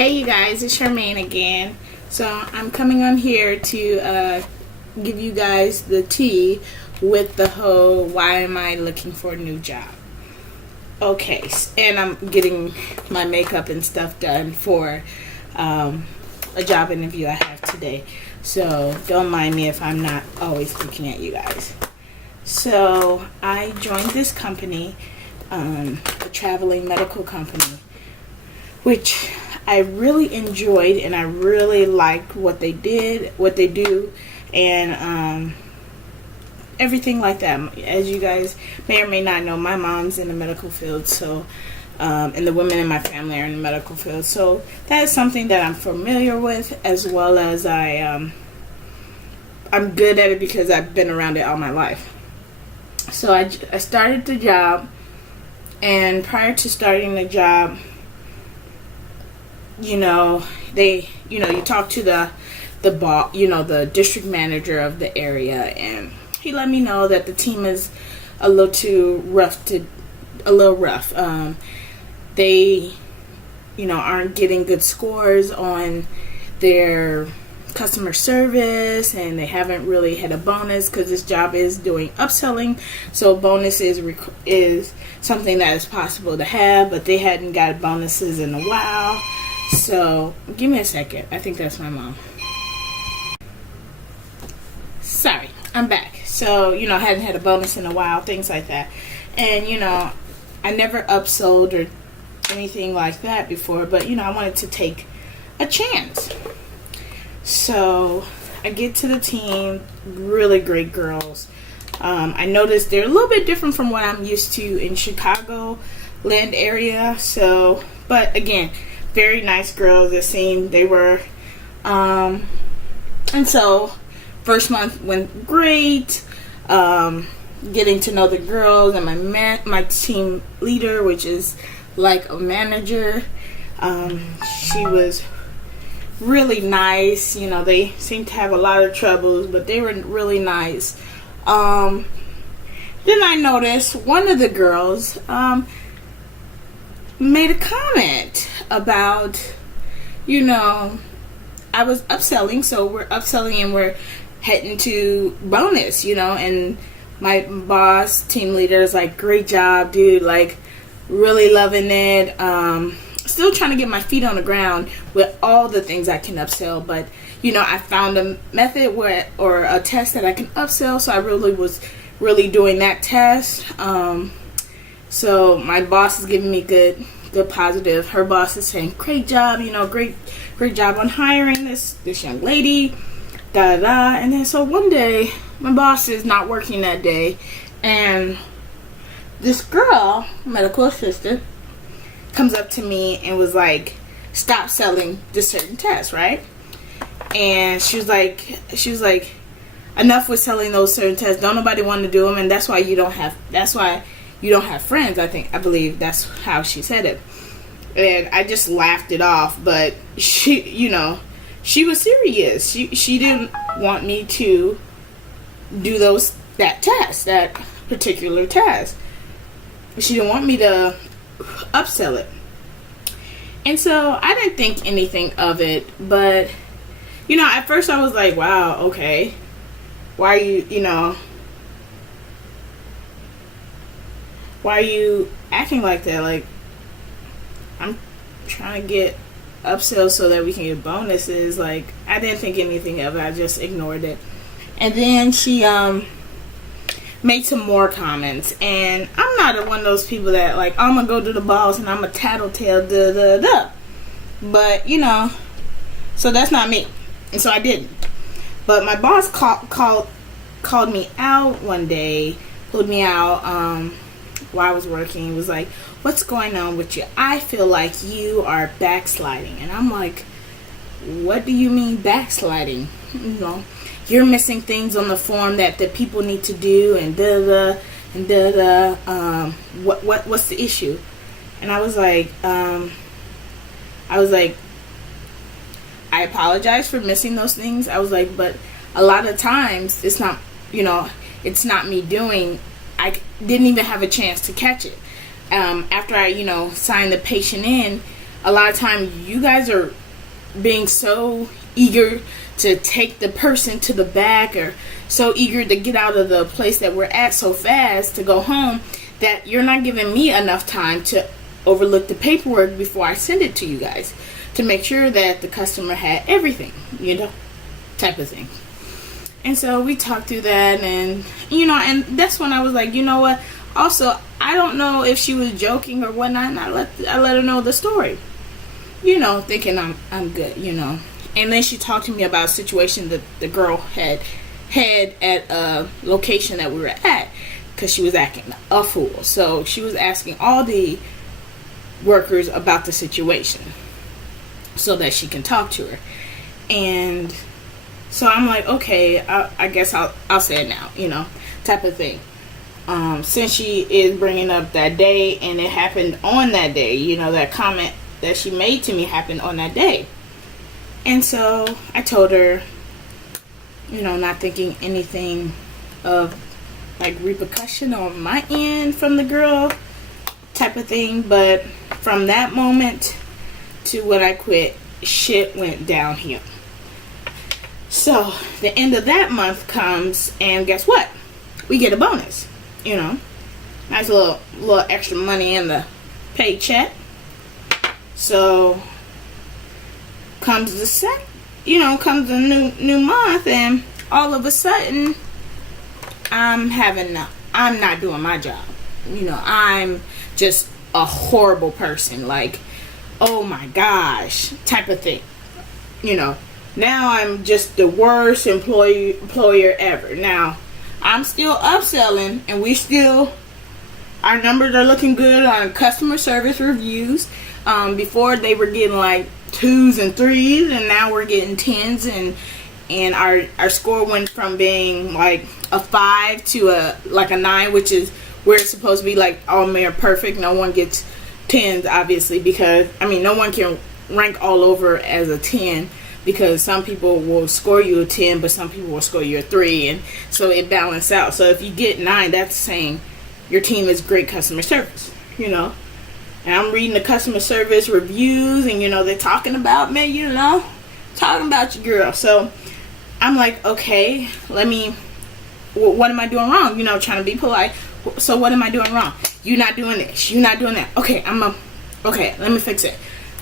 Hey you guys, it's Charmaine again. So I'm coming on here to give you guys the tea with the whole why am I looking for a new job. Okay, and I'm getting my makeup and stuff done for a job interview I have today. So don't mind me if I'm not always looking at you guys. So I joined this company, a traveling medical company, which I really enjoyed, and I really liked what they do, and everything like that. As you guys may or may not know, my mom's in the medical field, so and the women in my family are in the medical field, so that is something that I'm familiar with, as well as I'm good at it because I've been around it all my life. So I started the job, and prior to starting the job, you talk to the boss, the district manager of the area, and he let me know that the team is a little rough. They, aren't getting good scores on their customer service, and they haven't really had a bonus because this job is doing upselling. So bonus is something that is possible to have, but they hadn't got bonuses in a while. So, give me a second. I think that's my mom. Sorry, I'm back. So, I hadn't had a bonus in a while, things like that. And, I never upsold or anything like that before, but, I wanted to take a chance. So, I get to the team, really great girls. I noticed they're a little bit different from what I'm used to in Chicago land area. So, but again, very nice girls. They were, and so first month went great. Getting to know the girls and my team leader, which is like a manager. She was really nice. They seemed to have a lot of troubles, but they were really nice. Then I noticed one of the girls made a comment about, I was upselling, so we're upselling and we're heading to bonus, and my boss, team leader, is like, great job, dude, like, really loving it. Still trying to get my feet on the ground with all the things I can upsell, but, I found a method or a test that I can upsell, so I really was doing that test. So my boss is giving me good positive. Her boss is saying, great job, great job on hiring this young lady, da da. And then so one day, my boss is not working that day, and this girl, medical assistant, comes up to me and was like, stop selling this certain test, right? And she was like, enough with selling those certain tests. Don't nobody want to do them, and that's why you don't have friends. I believe that's how she said it. And I just laughed it off, but she was serious. She didn't want me to do that particular test. She didn't want me to upsell it. And so I didn't think anything of it, but at first I was like, wow, okay. Why are you acting like that? Like, I'm trying to get upsells so that we can get bonuses. Like, I didn't think anything of it. I just ignored it. And then she made some more comments. And I'm not one of those people that, like, I'm going to go to the boss and I'm a tattletale, da da da. But, so that's not me. And so I didn't. But my boss called me out one day, pulled me out while I was working. Was like, what's going on with you? I feel like you are backsliding. And I'm like, what do you mean backsliding? You're missing things on the form that the people need to do, and da da and da da. What's the issue? And I was like, I apologize for missing those things. I was like, but a lot of times it's not, it's not me doing. I didn't even have a chance to catch it. After I, signed the patient in, a lot of times you guys are being so eager to take the person to the back, or so eager to get out of the place that we're at so fast to go home, that you're not giving me enough time to overlook the paperwork before I send it to you guys, to make sure that the customer had everything, type of thing. And so we talked through that, and and that's when I was like, you know what, also, I don't know if she was joking or whatnot, and I let her know the story, thinking I'm good, And then she talked to me about a situation that the girl had at a location that we were at, because she was acting a fool. So she was asking all the workers about the situation so that she can talk to her. And so I'm like, okay, I guess I'll say it now, type of thing. Since she is bringing up that day, and it happened on that day, that comment that she made to me happened on that day. And so I told her, not thinking anything of like repercussion on my end from the girl, type of thing. But from that moment to when I quit, shit went downhill. So the end of that month comes, and guess what? We get a bonus. Nice little extra money in the paycheck. So comes comes the new month, and all of a sudden I'm not doing my job. I'm just a horrible person, like, oh my gosh, type of thing. Now I'm just the worst employer ever. Now I'm still upselling, and our numbers are looking good on customer service reviews. Before they were getting like 2s and 3s, and now we're getting 10s, and our score went from being like a 5 to a 9, which is where it's supposed to be, like all near perfect. No one gets 10s, obviously, because no one can rank all over as a 10, because some people will score you a 10, but some people will score you a 3, and so it balances out. So if you get 9, that's saying your team is great customer service, And I'm reading the customer service reviews, and they're talking about me, talking about your girl. So I'm like, okay, what am I doing wrong? Trying to be polite. So what am I doing wrong? You're not doing this. You're not doing that. Okay, okay, let me fix it.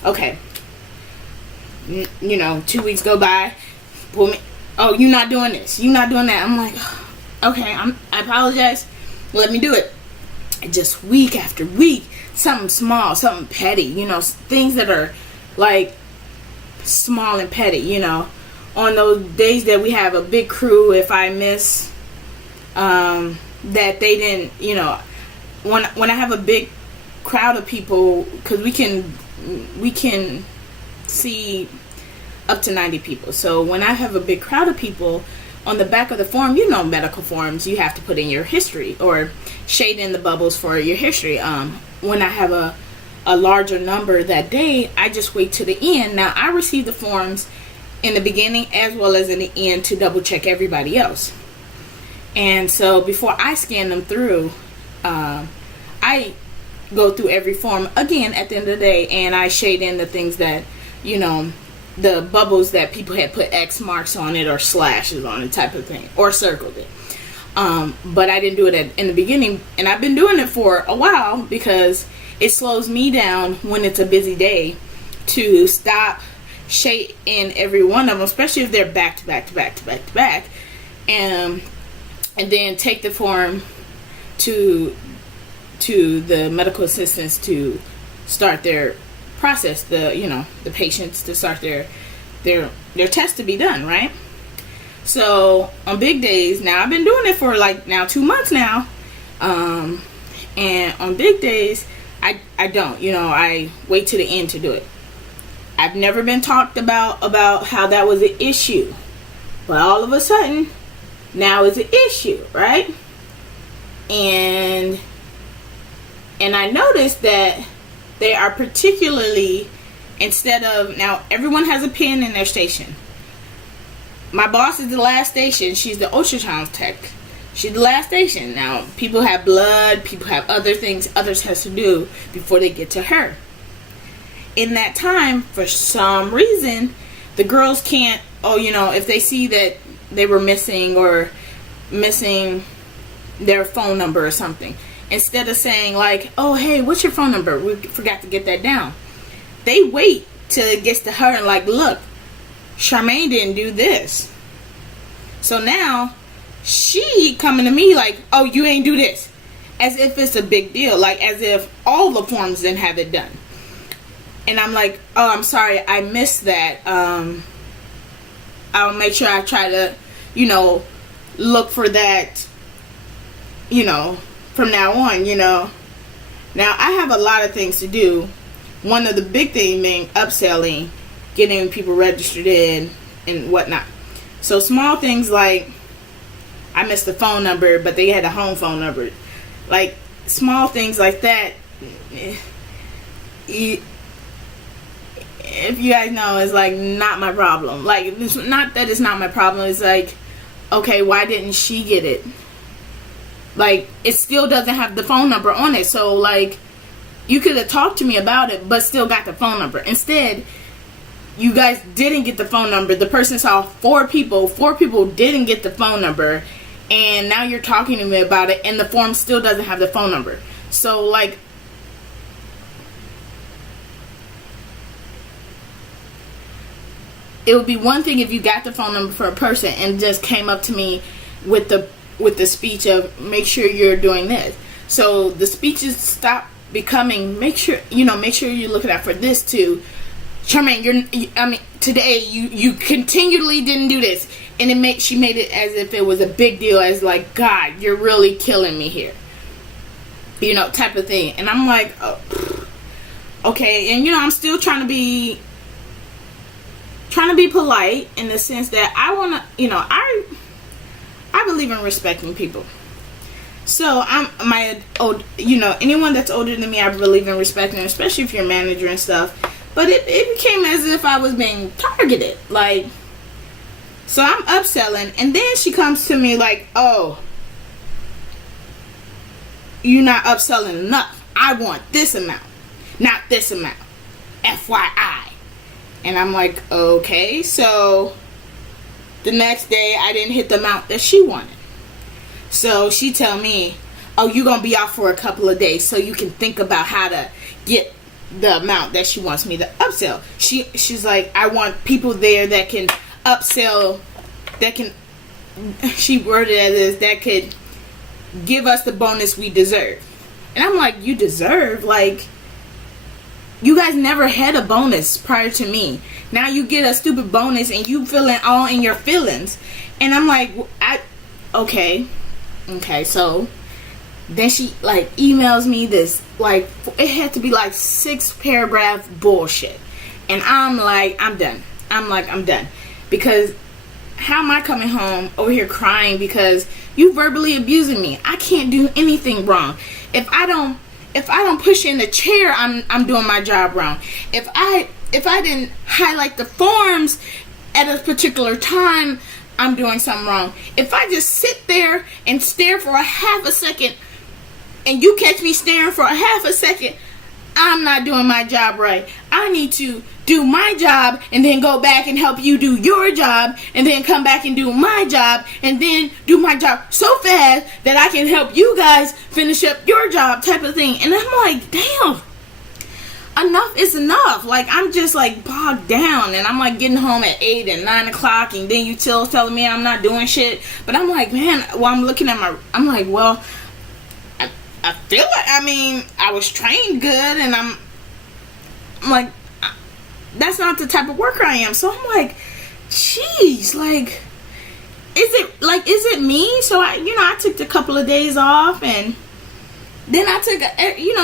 Okay. 2 weeks go by. Oh, you're not doing this. You're not doing that. I'm like, okay, I apologize. Let me do it. And just week after week, something small, something petty, things that are like small and petty, on those days that we have a big crew, if I miss, that they didn't, when I have a big crowd of people, because we can see up to 90 people. So when I have a big crowd of people, on the back of the form, medical forms, you have to put in your history or shade in the bubbles for your history. When I have a larger number that day, I just wait to the end. Now, I receive the forms in the beginning as well as in the end to double check everybody else. And so before I scan them through, I go through every form again at the end of the day, and I shade in the things that, the bubbles that people had put X marks on it or slashes on it, type of thing, or circled it. But I didn't do it in the beginning, and I've been doing it for a while because it slows me down when it's a busy day to stop, shade in every one of them, especially if they're back to back to back to back to back, and then take the form to the medical assistants to start their process, the patients to start their test to be done, right? So on big days, now I've been doing it for now 2 months now, and on big days I don't, I wait to the end to do it. I've never been talked about how that was an issue, but all of a sudden now it's an issue, right? And I noticed that they are particularly, instead of, now everyone has a pin in their station. My boss is the last station. She's the ultrasound tech. She's the last station. Now, people have blood, people have other things others has to do before they get to her. in that time, for some reason, the girls can't, if they see that they were missing or missing their phone number or something, instead of saying like, oh, hey, what's your phone number? We forgot to get that down. They wait till it gets to her and like, look, Charmaine didn't do this. So now she coming to me like, oh, you ain't do this. As if it's a big deal. Like as if all the forms didn't have it done. And I'm like, oh, I'm sorry, I missed that. I'll make sure I try to, look for that, from now on, Now, I have a lot of things to do. One of the big things being upselling, getting people registered in, and whatnot. So small things like, I missed the phone number, but they had a home phone number. Like, small things like that, if you guys know, it's like not my problem. Like, it's not that it's not my problem. It's like, okay, why didn't she get it? Like, it still doesn't have the phone number on it. So, like, you could have talked to me about it, but still got the phone number. Instead, you guys didn't get the phone number. The person saw 4 people. 4 people didn't get the phone number. And now you're talking to me about it, and the form still doesn't have the phone number. So, like, it would be one thing if you got the phone number for a person and just came up to me with the speech of, make sure you're doing this. So the speeches stop becoming, make sure you're looking out for this too. Charmaine, today you continually didn't do this. And she made it as if it was a big deal, as like, God, you're really killing me here. Type of thing. And I'm like, oh, okay. And I'm still trying to be polite in the sense that I want to, I believe in respecting people. So anyone that's older than me, I believe in respecting, especially if you're a manager and stuff. But it became as if I was being targeted. Like, so I'm upselling, and then she comes to me like, oh, you're not upselling enough. I want this amount, not this amount. FYI. And I'm like, okay. So the next day, I didn't hit the amount that she wanted. So she tell me, oh, you're going to be out for a couple of days so you can think about how to get the amount that she wants me to upsell. She's like, I want people there that can upsell, she worded it as that could give us the bonus we deserve. And I'm like, you deserve? Like, you guys never had a bonus prior to me. Now you get a stupid bonus and you feeling all in your feelings. And I'm like, okay. So then she like emails me this, like, it had to be like 6-paragraph bullshit. And I'm like, I'm done. I'm done. Because how am I coming home over here crying because you verbally abusing me? I can't do anything wrong. If I don't push in the chair, I'm doing my job wrong. If I didn't highlight the forms at a particular time, I'm doing something wrong. If I just sit there and stare for a half a second and you catch me staring for a half a second, I'm not doing my job right. I need to do my job and then go back and help you do your job and then come back and do my job and then do my job so fast that I can help you guys finish up your job, type of thing. And I'm like, damn, enough is enough. Like, I'm just like bogged down, and I'm like getting home at 8 and 9 o'clock, and then you still telling me I'm not doing shit. But I'm like, man, I'm looking at I'm like, well, I feel like, I was trained good, and I'm like, that's not the type of worker I am. So I'm like, jeez, like, is it me? So I took a couple of days off, and then I took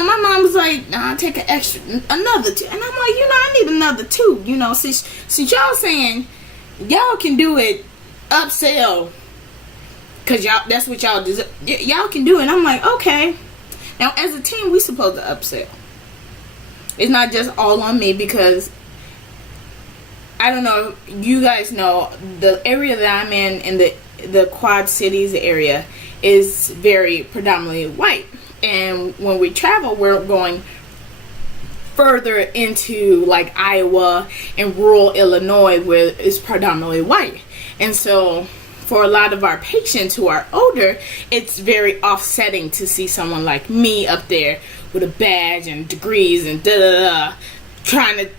my mom was like, nah, I'll take another 2. And I'm like, I need another 2, since y'all saying y'all can do it, upsell, cause y'all, that's what y'all deserve. Y'all can do it. And I'm like, okay. Now, as a team, we supposed to upsell. It's not just all on me, because I don't know, you guys know, the area that I'm in the Quad Cities area, is very predominantly white. And when we travel, we're going further into like Iowa and rural Illinois where it's predominantly white. And so for a lot of our patients who are older, it's very offsetting to see someone like me up there with a badge and degrees and trying to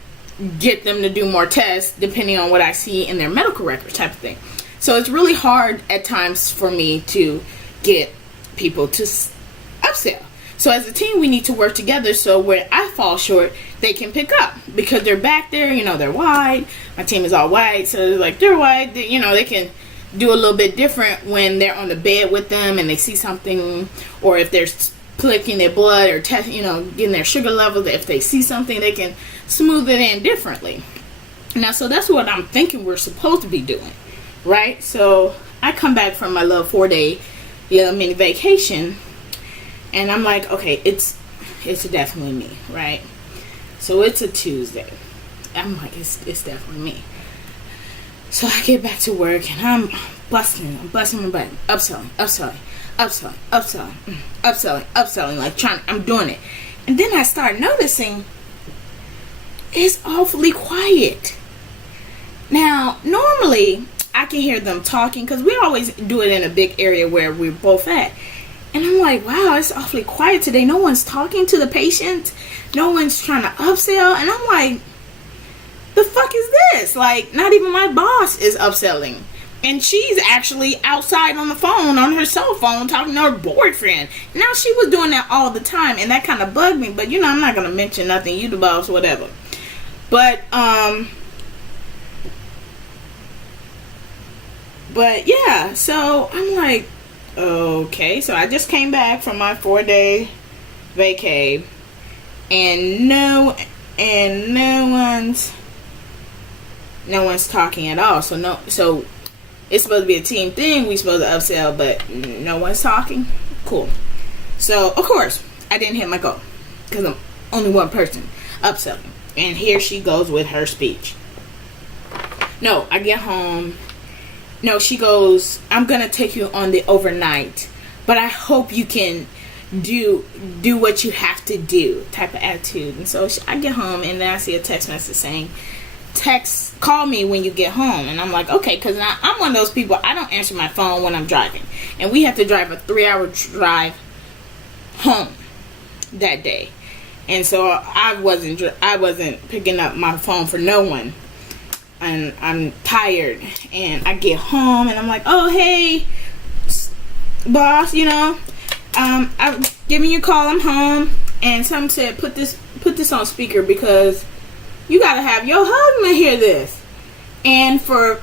get them to do more tests depending on what I see in their medical records type of thing. So it's really hard at times for me to get people to upsell. So as a team, we need to work together so where I fall short, they can pick up. Because they're back there, you know, they're white. My team is all white, so like they're white. You know, they can do a little bit different when they're on the bed with them and they see something, or if they're clicking their blood or test, you know, getting their sugar levels. If they see something, they can smooth it in differently. Now, so that's what I'm thinking we're supposed to be doing, right? So I come back from my little 4-day, mini vacation, and I'm like, okay, it's definitely me, right? So it's a Tuesday. I'm like, it's definitely me. So I get back to work and I'm busting my butt, upselling, like I'm doing it. And then I start noticing it's awfully quiet. Now, normally I can hear them talking because we always do it in a big area where we're both at. And I'm like, wow, it's awfully quiet today. No one's talking to the patient. No one's trying to upsell. And I'm like, the fuck is this? Like, not even my boss is upselling. And she's actually outside on the phone, on her cell phone, talking to her boyfriend. Now, she was doing that all the time, and that kind of bugged me. But, you know, I'm not going to mention nothing. You the boss, whatever. But yeah, so I'm like, okay. So I just came back from my 4-day vacay, and no one's talking at all. So it's supposed to be a team thing. We supposed to upsell, but no one's talking. Cool. So of course I didn't hit my goal because I'm only one person upselling. And here she goes with her speech. No, I get home. No, she goes, I'm gonna take you on the overnight, but I hope you can do what you have to do type of attitude. And so I get home and then I see a text message saying, call me when you get home. And I'm like, okay, because I'm one of those people, I don't answer my phone when I'm driving, and we have to drive a 3-hour drive home that day. And so I wasn't picking up my phone for no one, and I'm tired. And I get home and I'm like, oh hey boss, you know, I'm giving you a call, I'm home. And someone said, put this on speaker because you gotta have your husband hear this. And for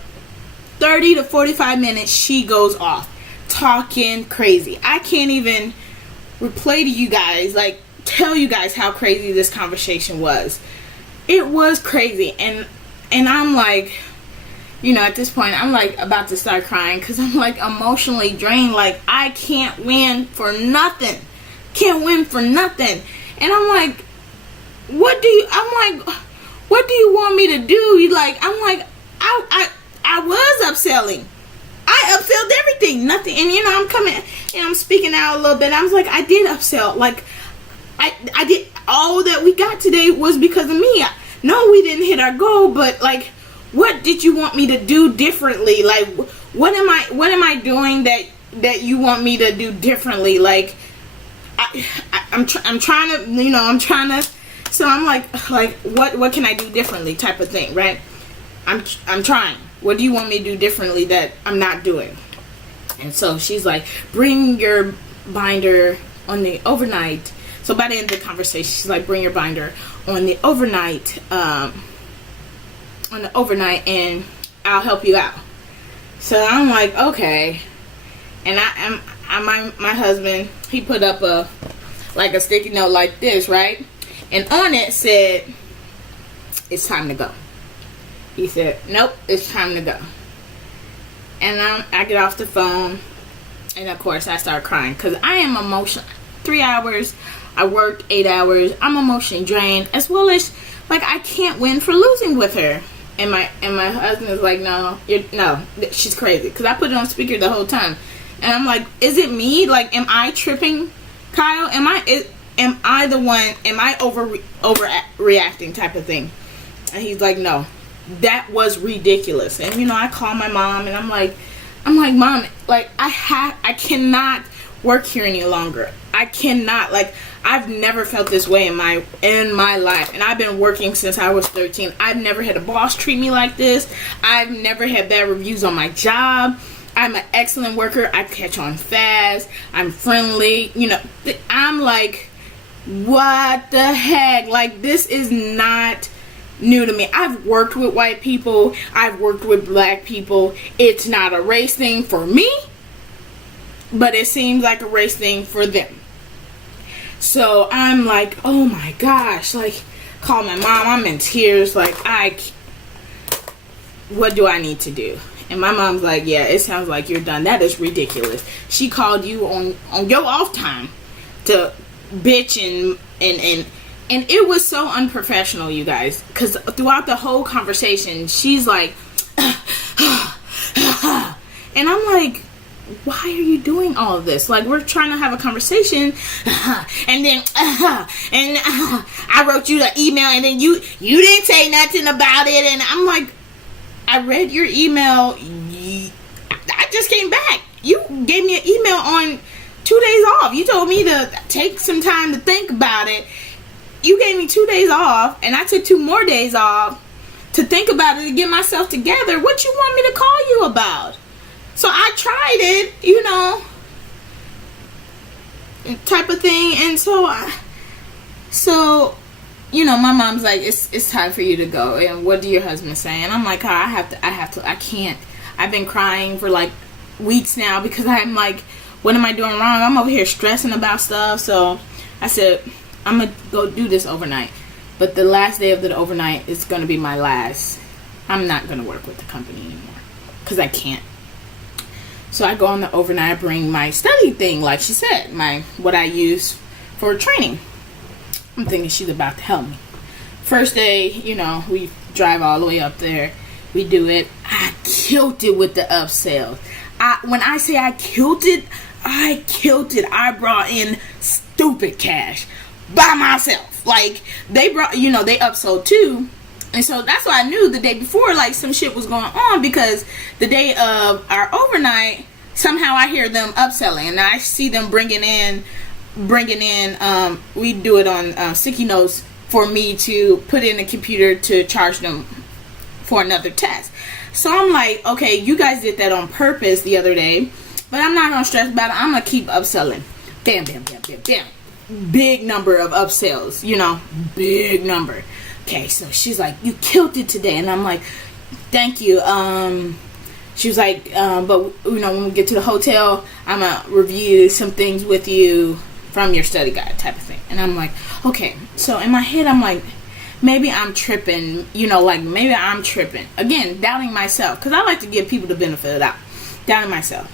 30 to 45 minutes she goes off talking crazy. I can't even replay to you guys, like tell you guys how crazy this conversation was. It was crazy. And I'm like, you know, at this point I'm like about to start crying because I'm like emotionally drained. Like I can't win for nothing. And I'm like, what do you want me to do? I'm like, I was upselling. I upselled everything, nothing. And you know, I'm coming and I'm speaking out a little bit. I was like, I did upsell. Like I did, all that we got today was because of me. No, we didn't hit our goal, but like, what did you want me to do differently? Like, what am I doing that you want me to do differently? Like, I'm trying to, you know, so I'm like, what can I do differently type of thing, right? I'm trying. What do you want me to do differently that I'm not doing? And so she's like, bring your binder on the overnight. So by the end of the conversation, she's like, bring your binder on the overnight, and I'll help you out. So I'm like, okay. And my husband, he put up a sticky note like this, right? And on it said, it's time to go. He said, nope, it's time to go. And I get off the phone, and of course I start crying because I am emotional. 3 hours, I worked 8 hours. I'm emotionally drained, as well as like I can't win for losing with her. And my husband is like, no, she's crazy, because I put it on speaker the whole time. And I'm like, is it me? Like, am I tripping, Kyle? Am am I the one, am I overreacting type of thing? And he's like, no, that was ridiculous. And you know, I call my mom and I'm like, Mom, like I cannot work here any longer. I cannot, like, I've never felt this way in my life, and I've been working since I was 13. I've never had a boss treat me like this. I've never had bad reviews on my job. I'm an excellent worker. I catch on fast. I'm friendly. You know, I'm like, what the heck? Like, this is not new to me. I've worked with white people. I've worked with black people. It's not a race thing for me, but it seems like a race thing for them. So I'm like, oh my gosh, like, call my mom. I'm in tears. Like, what do I need to do? And my mom's like, yeah, it sounds like you're done. That is ridiculous. She called you on your off time to bitch and it was so unprofessional, you guys. Because throughout the whole conversation, she's like, and I'm like, why are you doing all of this? Like, we're trying to have a conversation, and then I wrote you the email, and then you didn't say nothing about it, and I'm like, I read your email. I just came back. You gave me an email on 2 days off. You told me to take some time to think about it. You gave me 2 days off, and I took 2 more days off to think about it, to get myself together. What you want me to call you about? So I tried it, you know, type of thing. And so, you know, my mom's like, it's time for you to go. And what do your husband say? And I'm like, I can't. I've been crying for like weeks now because I'm like, what am I doing wrong? I'm over here stressing about stuff. So I said, I'm going to go do this overnight. But the last day of the overnight is going to be my last. I'm not going to work with the company anymore because I can't. So I go on the overnight, I bring my study thing, like she said, what I use for training. I'm thinking she's about to help me. First day, you know, we drive all the way up there. We do it. I killed it with the upsells. When I say I killed it, I killed it. I brought in stupid cash by myself. Like, they brought, you know, they upsold too. And so that's why I knew the day before, like, some shit was going on, because the day of our overnight, somehow I hear them upselling, and I see them bringing in, we do it on sticky notes for me to put in the computer to charge them for another test. So I'm like, okay, you guys did that on purpose the other day, but I'm not going to stress about it. I'm going to keep upselling. Bam, bam, bam, bam, bam. Big number of upsells, you know, big number. Okay, so she's like, you killed it today. And I'm like, thank you. She was like, but, you know, when we get to the hotel, I'm going to review some things with you from your study guide type of thing. And I'm like, okay. So in my head, I'm like, maybe I'm tripping. You know, like, maybe I'm tripping. Again, doubting myself. Because I like to give people the benefit of the doubt. Doubting myself.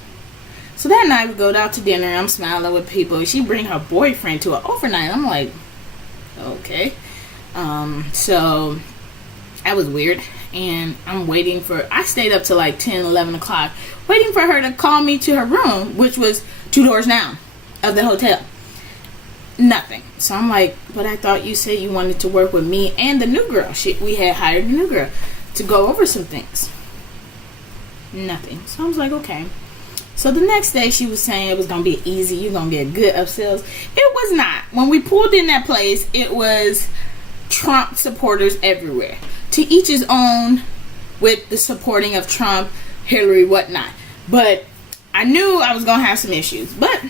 So that night, we go out to dinner. I'm smiling with people. She bring her boyfriend to an overnight. I'm like, okay. So that was weird, and I'm waiting I stayed up till like 10, 11 o'clock, waiting for her to call me to her room, which was 2 doors down of the hotel. Nothing. So I'm like, but I thought you said you wanted to work with me and the new girl. We had hired the new girl to go over some things. Nothing. So I was like, okay. So the next day she was saying it was going to be easy. You're going to get good upsells. It was not. When we pulled in that place, it was Trump supporters everywhere. To each his own, with the supporting of Trump, Hillary, whatnot. But I knew I was going to have some issues. But,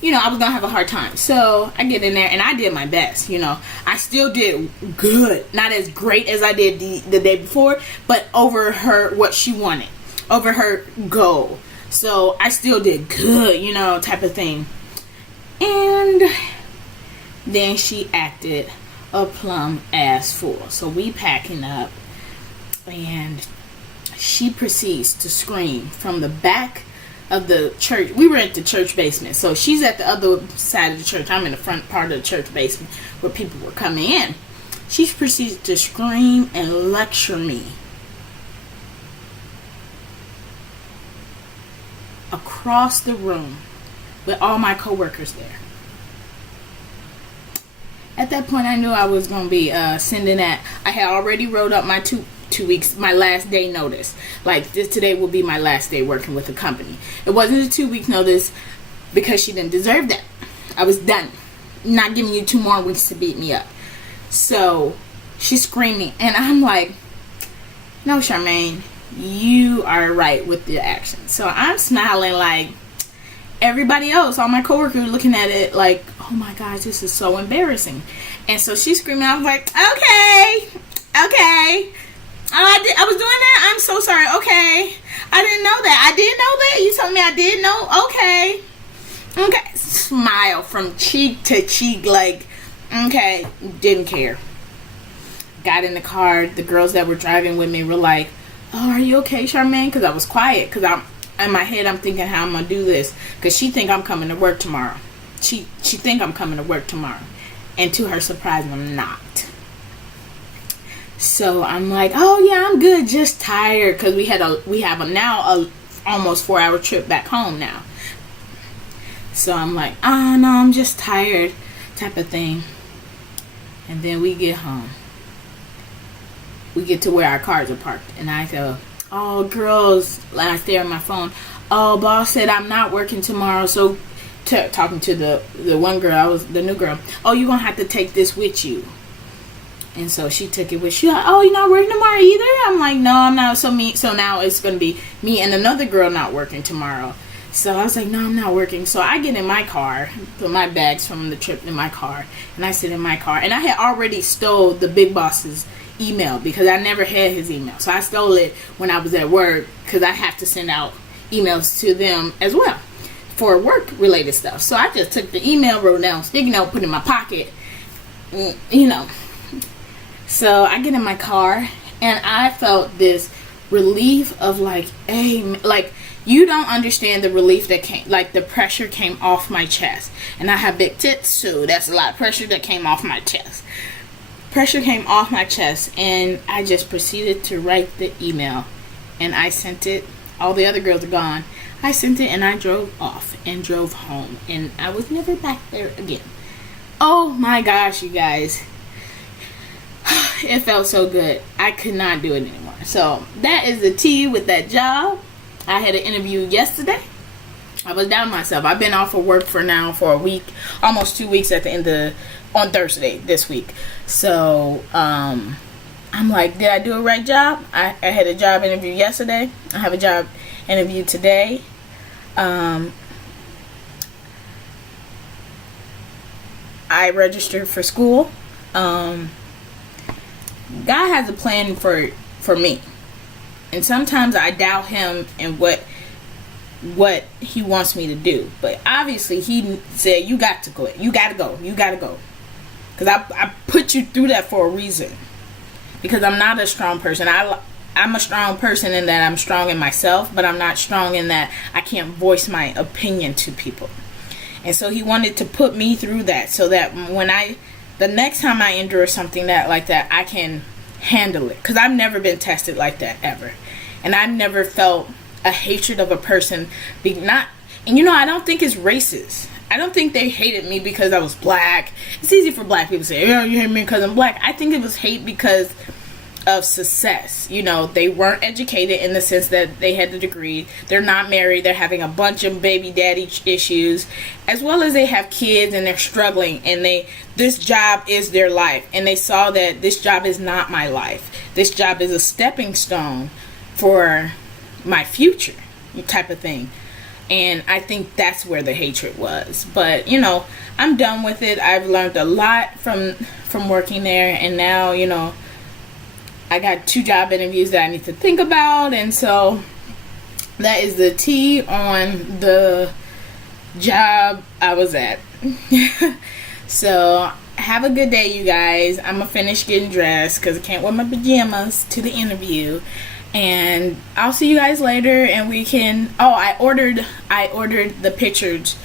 you know, I was going to have a hard time. So I get in there and I did my best, you know. I still did good. Not as great as I did the day before, but over what she wanted. Over her goal. So I still did good, you know, type of thing. And then she acted a plum ass fool. So we packing up, and she proceeds to scream from the back of the church. We were at the church basement, so she's at the other side of the church. I'm in the front part of the church basement where people were coming in. She proceeds to scream and lecture me across the room with all my coworkers there. At that point, I knew I was going to be sending that. I had already wrote up my two weeks, my last day notice. Like, today will be my last day working with the company. It wasn't a 2 week notice because she didn't deserve that. I was done. Not giving you 2 more weeks to beat me up. So she's screaming, and I'm like, no, Charmaine, you are right with the action. So I'm smiling like everybody else, all my coworkers looking at it like, oh my gosh, this is so embarrassing. And so she's screaming. I was like, okay. I was doing that. I'm so sorry. Okay. I didn't know that. I did know that. You told me I did know. Okay. Smile from cheek to cheek like, okay, didn't care. Got in the car. The girls that were driving with me were like, oh, are you okay, Charmaine? Because I was quiet. Because in my head, I'm thinking how I'm going to do this. Because she think I'm coming to work tomorrow. She think I'm coming to work tomorrow. And to her surprise, I'm not. So I'm like, oh yeah, I'm good, just tired. Because we have a almost 4-hour trip back home now. So I'm like, oh no, I'm just tired, type of thing. And then we get home. We get to where our cars are parked. And I go, oh girls, I stare at my phone. Oh, boss said I'm not working tomorrow. So talking to the one girl, the new girl. Oh, you're going to have to take this with you. And so she took it with. She like, oh, you're not working tomorrow either? I'm like, no, I'm not. So now it's going to be me and another girl not working tomorrow. So I was like, no, I'm not working. So I get in my car, put my bags from the trip in my car, and I sit in my car. And I had already stole the big boss's email because I never had his email. So I stole it when I was at work because I have to send out emails to them as well for work related stuff. So I just took the email, wrote down sticky note, put it in my pocket, you know. So I get in my car and I felt this relief of like, hey, like you don't understand the relief that came, like the pressure came off my chest. And I have big tits, so that's a lot of pressure that came off my chest. Pressure came off my chest and I just proceeded to write the email and I sent it. All the other girls are gone. I sent it and I drove off and drove home and I was never back there again. Oh my gosh, you guys. It felt so good. I could not do it anymore. So that is the tea with that job. I had an interview yesterday. I was down myself. I've been off of work for a week, almost 2 weeks on Thursday this week. So I'm like, did I do a right job? I had a job interview yesterday. I have a job interview today. I registered for school. God has a plan for me. And sometimes I doubt him and what he wants me to do. But obviously he said, you got to go. You got to go. You got to go. Because I put you through that for a reason. Because I'm not a strong person. I'm a strong person in that I'm strong in myself. But I'm not strong in that I can't voice my opinion to people. And so he wanted to put me through that. So that when the next time I endure something like that, I can handle it. Because I've never been tested like that ever. And I've never felt a hatred of a person. And I don't think it's racist. I don't think they hated me because I was black. It's easy for black people to say, oh, you hate me because I'm black. I think it was hate because of success. They weren't educated in the sense that they had the degree. They're not married. They're having a bunch of baby daddy issues, as well as they have kids and they're struggling. And this job is their life. And they saw that this job is not my life. This job is a stepping stone for my future, type of thing. And I think that's where the hatred was. But I'm done with it. I've learned a lot from working there, and now I got 2 job interviews that I need to think about. And so that is the tea on the job I was at. So have a good day, you guys. I'm gonna finish getting dressed because I can't wear my pajamas to the interview. And I'll see you guys later, and we can. I ordered the pictures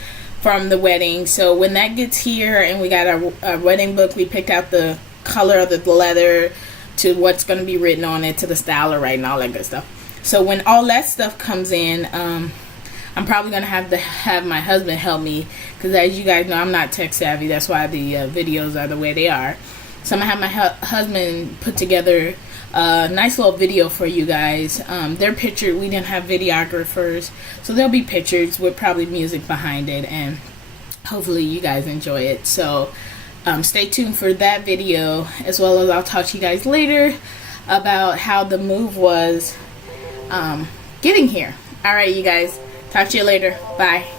from the wedding. So when that gets here, and we got our wedding book, we picked out the color of the leather, to what's going to be written on it, to the style of writing, all that good stuff. So when all that stuff comes in, I'm I'm probably gonna have to have my husband help me, because as you guys know, I'm not tech savvy. That's why the videos are the way they are. So I'm gonna have my husband put together a nice little video for you guys. They're pictured. We didn't have videographers, so there'll be pictures with probably music behind it, and hopefully you guys enjoy it. So stay tuned for that video, as well as I'll talk to you guys later about how the move was getting here. All right, you guys. Talk to you later. Bye.